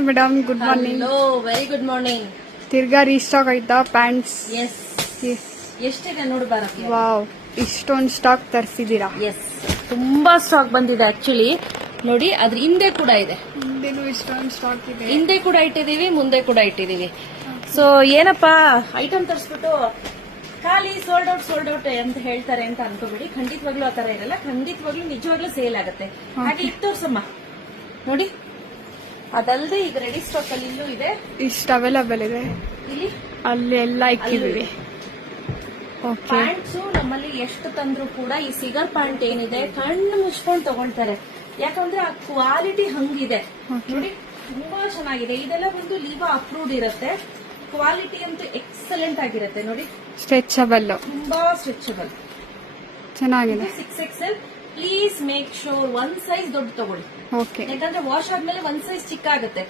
Madam good morning hello very good morning ತಿರ್ಗಾ restock ಆಯ್ತಾ pants yes ಎಷ್ಟಿದೆ ನೋಡು ಬರ ವಾವ್ ಇಷ್ಟೊಂದು ಸ್ಟಾಕ್ ತರಿಸಿದೀರಾ? ಎಸ್ ತುಂಬಾ ಸ್ಟಾಕ್ ಬಂದಿದೆ ಆಕ್ಚುಲಿ ನೋಡಿ ಅದ್ರ ಹಿಂದೆ ಕೂಡ ಇದೆ. ಹಿಂದೆನೂ ಇಷ್ಟೊಂದು ಸ್ಟಾಕ್ ಇದೆ. ಹಿಂದೆ ಕೂಡ ಇಟ್ಟಿದೀವಿ ಮುಂದೆ ಕೂಡ ಇಟ್ಟಿದೀವಿ. ಸೊ ಏನಪ್ಪಾ ಐಟಮ್ ತರಿಸ್ಬಿಟ್ಟು ಖಾಲಿ ಸೋಲ್ಡ್ ಔಟ್ ಸೋಲ್ಡ್ ಔಟ್ ಅಂತ ಹೇಳ್ತಾರೆ ಅಂತ ಅನ್ಕೋಬೇಡಿ. ಖಂಡಿತವಾಗ್ಲೂ ಆ ತರ ಇರಲ್ಲ. ಖಂಡಿತವಾಗ್ಲೂ ನಿಜವಾಗ್ಲೂ ಸೇಲ್ ಆಗುತ್ತೆ. ಹಾಗೆ ಇತ್ತು ತೋರ್ಸಮ್ಮ ನೋಡಿ. ಅದಲ್ಲದೆ ಈಗ ರೆಡಿ ಸ್ಟಾಕ್ ಅಲ್ಲಿ ಇಲ್ಲೂ ಇದೆ. ಇಷ್ಟು ಅವೈಲಬಲ್ ಇದೆ. ಇಲ್ಲಿ? ಅಲ್ಲಿ ಎಲ್ಲ ಇಕ್ಕಿದೀವಿ ಪ್ಯಾಂಟ್ಸು ಪ್ಯಾಂಟ್ಸ್ ನಮ್ಮಲ್ಲಿ ಎಷ್ಟು ತಂದ್ರು ಕೂಡ ಈ ಸಿಗರ್ ಪ್ಯಾಂಟ್ ಏನಿದೆ ಕಣ್ಣು ಮುಚ್ಕೊಂಡು ತಗೊಳ್ತಾರೆ. ಯಾಕಂದ್ರೆ ಆ ಕ್ವಾಲಿಟಿ ಹಂಗಿದೆ. ನೋಡಿ ತುಂಬಾ ಚೆನ್ನಾಗಿದೆ. ಇದೆಲ್ಲ ಬಂದು ಲೀವಾ ಅಪ್ರೂವ್ಡ್ ಇರುತ್ತೆ. ಕ್ವಾಲಿಟಿ ಅಂತೂ ಎಕ್ಸಲೆಂಟ್ ಆಗಿರುತ್ತೆ. ನೋಡಿ ಸ್ಟ್ರೆಚಬಲ್ ತುಂಬಾ ಸ್ಟ್ರೆಚಬಲ್ ಚೆನ್ನಾಗಿದೆ. Six XL please make sure one size ದೊಡ್ಡ ತಗೊಳ್ಳಿ. ಓಕೆ ಯಾಕಂದ್ರೆ ವಾಶ್ ಆದ್ಮೇಲೆ ಒಂದ್ ಸೈಜ್ ಚಿಕ್ಕ ಆಗುತ್ತೆ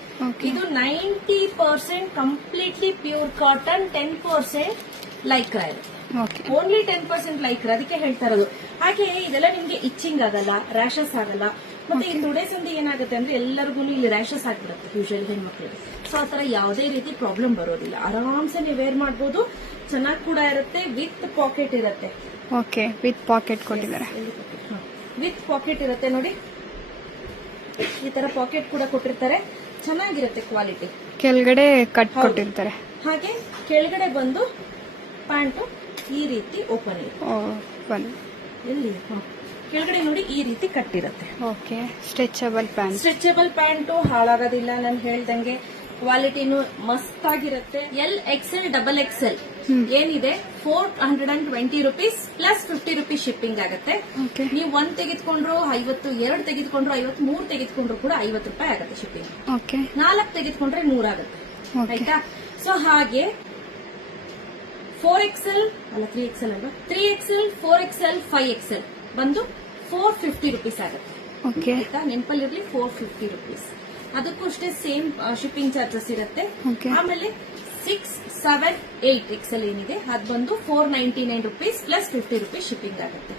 ಇದು ninety percent completely pure cotton ten percent Lycra ಇದೆ. Okay only ten percent like ಅದಕ್ಕೆ ಹೇಳ್ತಾ ಇರೋದು ಹಾಗೆ ಇದೆಲ್ಲ ನಿಮ್ಗೆ ಇಚ್ಚಿಂಗ್ ಆಗಲ್ಲ ರ್ಯಾಷಸ್ ಆಗಲ್ಲ. ಮತ್ತೆ ಈ ಟುಡೇ ಸಂದಿ ಏನಾಗುತ್ತೆ ಅಂದ್ರೆ ಎಲ್ಲರಿಗೂ ಇಲ್ಲಿ ರ್ಯಾಷಸ್ ಆಗ್ಬಿಡುತ್ತೆ ಯೂಶಲಿ ಹೆಣ್ಮಕ್ಳು ಸೊ ಆತರ ತರ ಯಾವುದೇ ರೀತಿ ಪ್ರಾಬ್ಲಮ್ ಬರೋದಿಲ್ಲ. ಆರಾಮ್ಸೆ ನೀವು ವೇರ್ ಮಾಡಬಹುದು ಚೆನ್ನಾಗಿ ಕೂಡ ಇರುತ್ತೆ ವಿತ್ ಪಾಕೆಟ್ ಇರುತ್ತೆ. ಓಕೆ ವಿತ್ ಪಾಕೆಟ್ ಕೊಟ್ಟಿದ್ದಾರೆ. ವಿತ್ ಪಾಕೆಟ್ ಇರುತ್ತೆ ನೋಡಿ. ಈ ತರ ಪಾಕೆಟ್ ಕೂಡ ಕೊಟ್ಟಿರ್ತಾರೆ. ಚೆನ್ನಾಗಿರುತ್ತೆ ಕ್ವಾಲಿಟಿ. ಕೆಳಗಡೆ ಕಟ್ ಕೊಟ್ಟಿರ್ತಾರೆ. ಹಾಗೆ ಕೆಳಗಡೆ ಬಂದು ಪ್ಯಾಂಟು ಈ ರೀತಿ ಓಪನ್ ಓಪನ್ ಎಲ್ಲಿ. ಕೆಳಗಡೆ ನೋಡಿ ಈ ರೀತಿ ಕಟ್ಟಿರುತ್ತೆ okay stretchable pant. Stretchable pant ಹಾಳಾಗೋದಿಲ್ಲ ನಾನು ಹೇಳ್ದಂಗೆ. ಕ್ವಾಲಿಟಿನು ಮಸ್ತ್ ಆಗಿರುತ್ತೆ ಎಲ್ ಎಕ್ಸೆಲ್ ಡಬಲ್ ಎಕ್ಸೆಲ್ ಏನಿದೆ? Four hundred and twenty rupees plus fifty rupees shipping ಆಗುತ್ತೆ. ನೀವು ಒಂದ್ ತೆಗೆದುಕೊಂಡ್ರು ಐವತ್ತು ಎರಡು ತೆಗೆದುಕೊಂಡ್ರು ಐವತ್ತು ಮೂರು ತೆಗೆದುಕೊಂಡ್ರು ಕೂಡ ಐವತ್ತು ರೂಪಾಯಿ ಆಗುತ್ತೆ ಶಿಪ್ಪಿಂಗ್ ಓಕೆ ನಾಲ್ಕು ತೆಗೆದುಕೊಂಡ್ರೆ ನೂರಾಗುತ್ತೆ ಆಗುತ್ತೆ. ಆಯ್ತಾ? ಸೊ ಹಾಗೆ ಫೋರ್ ಎಕ್ಸೆಲ್ ಅಲ್ಲ ತ್ರೀ ಎಕ್ಸೆಲ್ ಅಲ್ವಾ? Three XL four XL five XL ಬಂದು ಫೋರ್ ಫಿಫ್ಟಿ ರುಪೀಸ್ ಆಗುತ್ತೆ. ಓಕೆ ಆಯ್ತಾ? ನೆನಪಲ್ಲಿರ್ಲಿ ಫೋರ್ ಫಿಫ್ಟಿ ರುಪೀಸ್ ಅದಕ್ಕೂ ಅಷ್ಟೇ ಸೇಮ್ ಶಿಪ್ಪಿಂಗ್ ಚಾರ್ಜಸ್ ಇರುತ್ತೆ. ಆಮೇಲೆ ಸಿಕ್ಸ್ ಸೆವೆನ್ ಏಟ್ ಎಕ್ಸೆಲ್ ಏನಿದೆ ಅದ್ ಬಂದು four ninety nine rupees plus fifty rupees shipping ಆಗುತ್ತೆ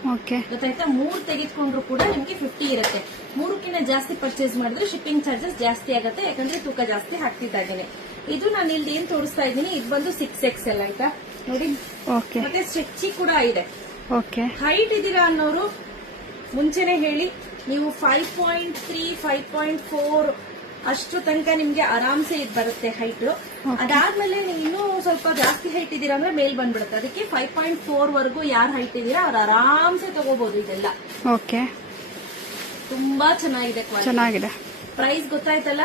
ಗೊತ್ತಾಯ್ತಾ? ಮೂರ್ ತೆಗೆದುಕೊಂಡ್ರು ಕೂಡ ನಿಮ್ಗೆ ಫಿಫ್ಟಿ ಇರುತ್ತೆ. ಮೂರಕ್ಕಿಂತ ಜಾಸ್ತಿ ಪರ್ಚೇಸ್ ಮಾಡಿದ್ರೆ ಶಿಪ್ಪಿಂಗ್ ಚಾರ್ಜಸ್ ಜಾಸ್ತಿ ಆಗುತ್ತೆ ಯಾಕಂದ್ರೆ ತೂಕ ಜಾಸ್ತಿ ಹಾಕ್ತಿದ್ದ ಇದೀನಿ ಇದು ನಾನು ಇಲ್ಲಿ ಏನ್ ತೋರಿಸ್ತಾ ಇದ್ದೀನಿ ಇದು ಬಂದು ಸಿಕ್ಸ್ ಎಕ್ಸೆಲ್ ಆಯ್ತಾ? ನೋಡಿ. ಮತ್ತೆ ಸ್ಟ್ರೆಚ್ಚಿ ಕೂಡ ಇದೆ. ಹೈಟ್ ಇದ್ದೀರಾ ಅನ್ನೋರು ಮುಂಚೆನೆ ಹೇಳಿ ನೀವು five point three five point four ಅಷ್ಟು ತನಕ ನಿಮ್ಗೆ ಆರಾಮ್ಸೆ ಇದು ಬರುತ್ತೆ ಹೈಟ್ ಅದಾದ್ಮೇಲೆ ಇನ್ನೂ ಸ್ವಲ್ಪ ಜಾಸ್ತಿ ಹೈಟ್ ಇದ್ದೀರಾ ಅಂದ್ರೆ ಮೇಲ್ ಬಂದ್ಬಿಡುತ್ತೆ. ಅದಕ್ಕೆ ಫೈವ್ ಪಾಯಿಂಟ್ ಫೋರ್ ವರೆಗೂ ಯಾರು ಹೈಟ್ ಇದ್ದೀರಾ ಅವ್ರು ಆರಾಮ್ಸೆ ತಗೋಬಹುದು ಇದೆಲ್ಲ. ಓಕೆ ತುಂಬಾ ಚೆನ್ನಾಗಿದೆ ಚೆನ್ನಾಗಿದೆ. ಪ್ರೈಸ್ ಗೊತ್ತಾಯ್ತಲ್ಲ.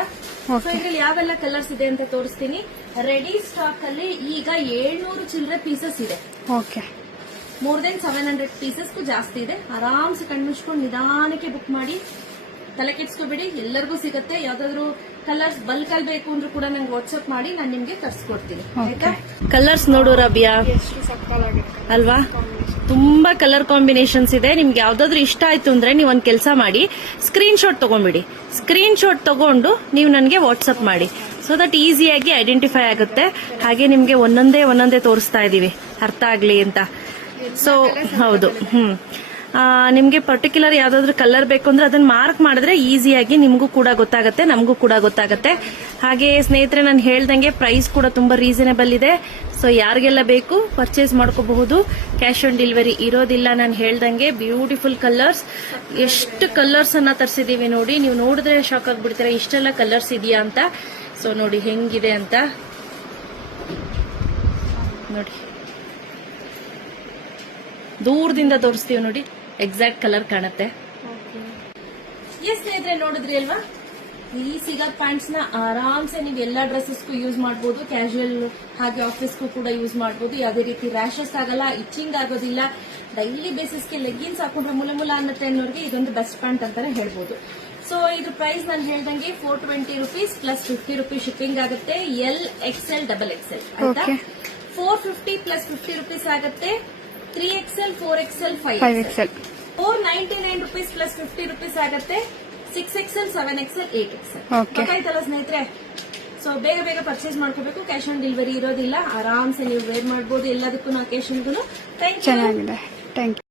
ಸೊ ಇದ್ರಲ್ಲಿ ಯಾವೆಲ್ಲ ಕಲರ್ಸ್ ಇದೆ ಅಂತ ತೋರಿಸ್ತೀನಿ. ರೆಡಿ ಸ್ಟಾಕ್ ಅಲ್ಲಿ ಈಗ ಏಳ್ನೂರು ಚಿಲ್ಲರೆ ಪೀಸಸ್ ಇದೆ. Okay more than seven hundred ಪೀಸಸ್ಗೂ ಜಾಸ್ತಿ ಇದೆ. ಆರಾಮ್ಸೆ ಕಣ್ಮುಚ್ಕೊಂಡು ನಿಧಾನಕ್ಕೆ ಬುಕ್ ಮಾಡಿ. ತಲೆ ಕೆಡ್ಸ್ಕೋಬೇಡಿ, ಎಲ್ಲರಿಗೂ ಸಿಗುತ್ತೆ. ಯಾವ್ದಾದ್ರು ಕಲರ್ಸ್ ಬಲ್ಕ್ ಅಲ್ಲಿ ಬೇಕು ಅಂದ್ರೂ ಕೂಡ ನಂಗೆ ವಾಟ್ಸ್ಆಪ್ ಮಾಡಿ, ನಾನು ನಿಮ್ಗೆ ತರ್ಸ್ಕೊಡ್ತೀನಿ ಆಯ್ತಾ? ಕಲರ್ಸ್ ನೋಡು ರಬಿಯಾ ಅಲ್ವಾ? ತುಂಬಾ ಕಲರ್ ಕಾಂಬಿನೇಷನ್ಸ್ ಇದೆ. ನಿಮ್ಗೆ ಯಾವ್ದಾದ್ರು ಇಷ್ಟ ಆಯ್ತು ಅಂದ್ರೆ ನೀವು ಒಂದ್ ಕೆಲಸ ಮಾಡಿ ಸ್ಕ್ರೀನ್ ಶಾಟ್ ತಗೊಂಡ್ಬಿಡಿ ಸ್ಕ್ರೀನ್ ಶಾಟ್ ತಗೊಂಡು ನೀವು ನನಗೆ ವಾಟ್ಸಪ್ ಮಾಡಿ. ಸೊ ದಟ್ ಈಸಿಯಾಗಿ ಐಡೆಂಟಿಫೈ ಆಗುತ್ತೆ. ಹಾಗೆ ನಿಮ್ಗೆ ಒಂದೊಂದೇ ಒಂದೊಂದೇ ತೋರಿಸ್ತಾ ಇದೀವಿ. ಅರ್ಥ ಆಗ್ಲಿ ಅಂತ. ಸೊ ಹೌದು. ಹ್ಮ್. ನಿಮ್ಗೆ ಪರ್ಟಿಕ್ಯುಲರ್ ಯಾವ್ದಾದ್ರು ಕಲರ್ ಬೇಕು ಅಂದ್ರೆ ಅದನ್ನ ಮಾರ್ಕ್ ಮಾಡಿದ್ರೆ ಈಸಿಯಾಗಿ ನಿಮಗೂ ಕೂಡ ಗೊತ್ತಾಗುತ್ತೆ, ನಮಗೂ ಕೂಡ ಗೊತ್ತಾಗುತ್ತೆ. ಹಾಗೆ ಸ್ನೇಹಿತರೆ, ನಾನು ಹೇಳ್ದಂಗೆ ಪ್ರೈಸ್ ಕೂಡ ತುಂಬಾ ರೀಸನೇಬಲ್ ಇದೆ. ಸೊ ಯಾರಿಗೆಲ್ಲ ಬೇಕು ಪರ್ಚೇಸ್ ಮಾಡ್ಕೋಬಹುದು. ಕ್ಯಾಶ್ ಆನ್ ಡೆಲಿವರಿ ಇರೋದಿಲ್ಲ ನಾನು ಹೇಳ್ದಂಗೆ. ಬ್ಯೂಟಿಫುಲ್ ಕಲರ್ಸ್ ಎಷ್ಟು ಕಲರ್ಸ್ ಅನ್ನ ತರಿಸಿದೀವಿ ನೋಡಿ. ನೀವು ನೋಡಿದ್ರೆ ಶಾಕ್ ಆಗ್ಬಿಡ್ತೀರಾ. ಇಷ್ಟೆಲ್ಲ ಕಲರ್ಸ್ ಇದೆಯಾ ಅಂತ. ಸೊ ನೋಡಿ ಹೆಂಗಿದೆ ಅಂತ. ನೋಡಿ. ದೂರದಿಂದ ತೋರಿಸ್ತೀವಿ ನೋಡಿ. ಎಕ್ಸಾಕ್ಟ್ ಕಲರ್ ಕಾಣುತ್ತೆ. ಎಸ್ ಸ್ನೇಹಿತರೆ ನೋಡಿದ್ರಿ ಅಲ್ವಾ? ಈ ಸಿಗರ್ ಪ್ಯಾಂಟ್ಸ್ನ ಆರಾಮ್ಸೆ ನೀವು ಎಲ್ಲಾ ಡ್ರೆಸ್ಸಸ್ಗೂ ಯೂಸ್ ಮಾಡಬಹುದು ಕ್ಯಾಶುಯಲ್ ಹಾಗೆ ಆಫೀಸ್ಗೂ ಕೂಡ ಯೂಸ್ ಮಾಡಬಹುದು ಯಾವುದೇ ರೀತಿ ರ್ಯಾಶಸ್ ಆಗಲ್ಲ ಇಚ್ಚಿಂಗ್ ಆಗೋದಿಲ್ಲ. ಡೈಲಿ ಬೇಸಿಸ್ಗೆ ಲೆಗ್ಗಿನ್ಸ್ ಹಾಕೊಂಡ್ರೆ ಮುಲ ಮುಲ ಅನ್ನತ್ತೆ ಅನ್ನೋರಿಗೆ ಇದೊಂದು ಬೆಸ್ಟ್ ಪ್ಯಾಂಟ್ ಅಂತಾನೆ ಹೇಳ್ಬೋದು. ಸೊ ಇದ್ರ ಪ್ರೈಸ್ ನಾನು ಹೇಳ್ದಂಗೆ four twenty rupees plus fifty rupees shipping ಆಗುತ್ತೆ. ಎಲ್ ಎಕ್ಸೆಲ್ ಡಬಲ್ ಎಕ್ಸೆಲ್ ಆಯ್ತಾ? Okay. Four fifty plus fifty rupees ಆಗುತ್ತೆ. Three XL four XL five five XL four ninety nine rupees plus fifty rupees ಆಗುತ್ತೆ. Six XL seven XL eight XL Okay. ಗೊತ್ತಾಯ್ತಲ್ಲ ಸ್ನೇಹಿತರೆ? So ಬೇಗ ಬೇಗ purchase ಮಾಡ್ಕೋಬೇಕು. Cash on delivery ಇರೋದಿಲ್ಲ. ಆರಾಮ್ಸೆ ನೀವು ವೇರ್ ಮಾಡಬಹುದು ಎಲ್ಲದಕ್ಕೂ ನಾವು ಕ್ಯಾಶ್ ಥ್ಯಾಂಕ್ ಯು ಚೆನ್ನಾಗಿದೆ. Thank you